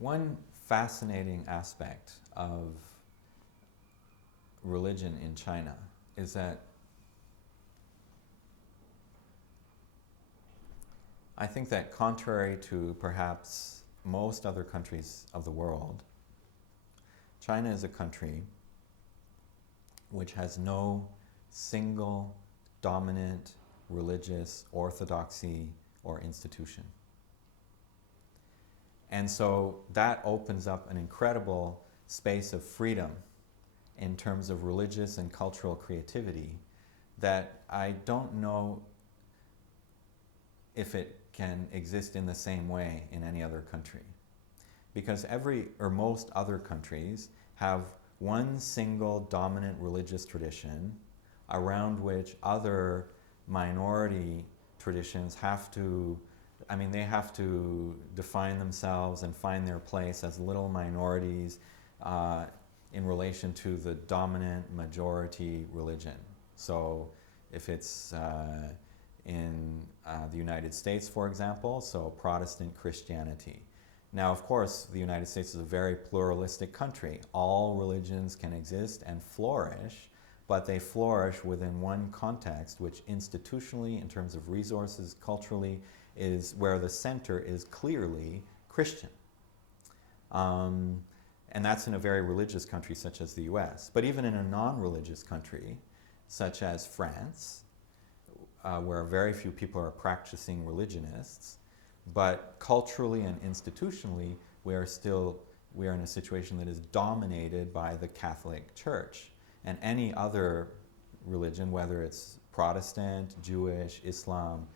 One fascinating aspect of religion in China is that I think that contrary to perhaps most other countries of the world, China is a country which has no single dominant religious orthodoxy or institution. And so that opens up an incredible space of freedom in terms of religious and cultural creativity that I don't know if it can exist in the same way in any other country. Because most other countries have one single dominant religious tradition around which other minority traditions have to define themselves and find their place as little minorities in relation to the dominant majority religion. So if it's in the United States, for example, so Protestant Christianity. Now, of course, the United States is a very pluralistic country. All religions can exist and flourish, but they flourish within one context, which institutionally, in terms of resources, culturally, is where the center is clearly Christian. And that's in a very religious country such as the US. But even in a non-religious country, such as France, where very few people are practicing religionists, but culturally and institutionally, we are in a situation that is dominated by the Catholic Church. And any other religion, whether it's Protestant, Jewish, Islam,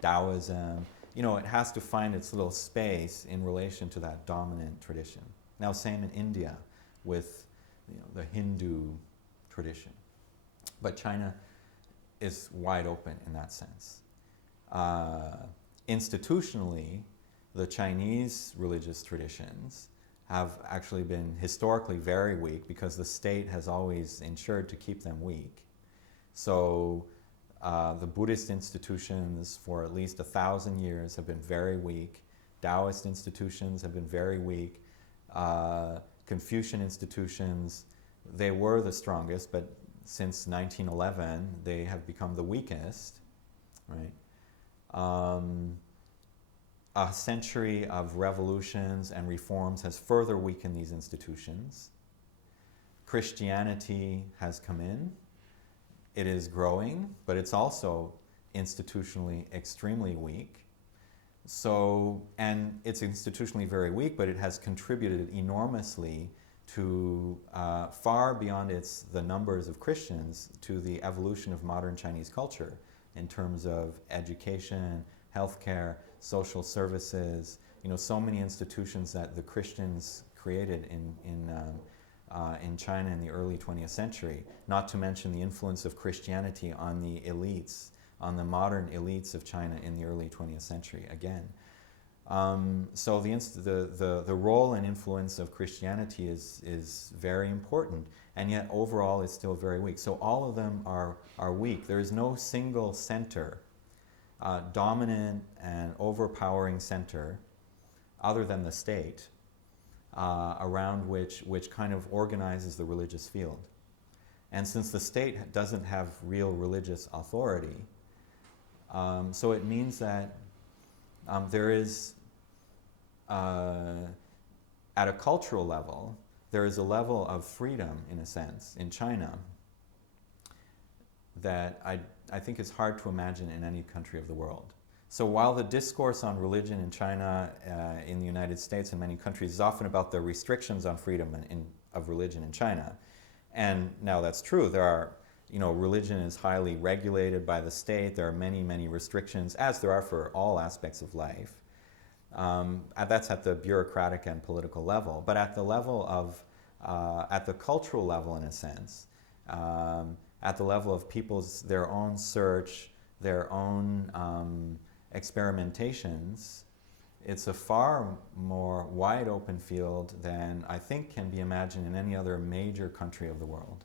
Taoism, it has to find its little space in relation to that dominant tradition. Now, same in India with the Hindu tradition. But China is wide open in that sense. Institutionally, the Chinese religious traditions have actually been historically very weak because the state has always ensured to keep them weak. So the Buddhist institutions for at least 1,000 years have been very weak. Taoist institutions have been very weak. Confucian institutions, they were the strongest, but since 1911, they have become the weakest, right? A century of revolutions and reforms has further weakened these institutions. Christianity has come in. It is growing, but it's also institutionally extremely weak. So, and it's institutionally very weak, but it has contributed enormously to, far beyond the numbers of Christians, to the evolution of modern Chinese culture in terms of education, healthcare, social services, so many institutions that the Christians created in China in the early 20th century, not to mention the influence of Christianity on the elites, on the modern elites of China in the early 20th century again. So the role and influence of Christianity is very important, and yet overall it's still very weak. So all of them are weak. There is no single center, dominant and overpowering center, other than the state, around which kind of organizes the religious field. And since the state doesn't have real religious authority, so it means that there is, at a cultural level, there is a level of freedom, in a sense, in China that I think is hard to imagine in any country of the world. So while the discourse on religion in China, in the United States and many countries is often about the restrictions on freedom of religion in China, and now that's true, there are, religion is highly regulated by the state, there are many, many restrictions, as there are for all aspects of life. That's at the bureaucratic and political level, but at the level of, at the cultural level in a sense, at the level of their own search, their own experimentations, it's a far more wide open field than I think can be imagined in any other major country of the world.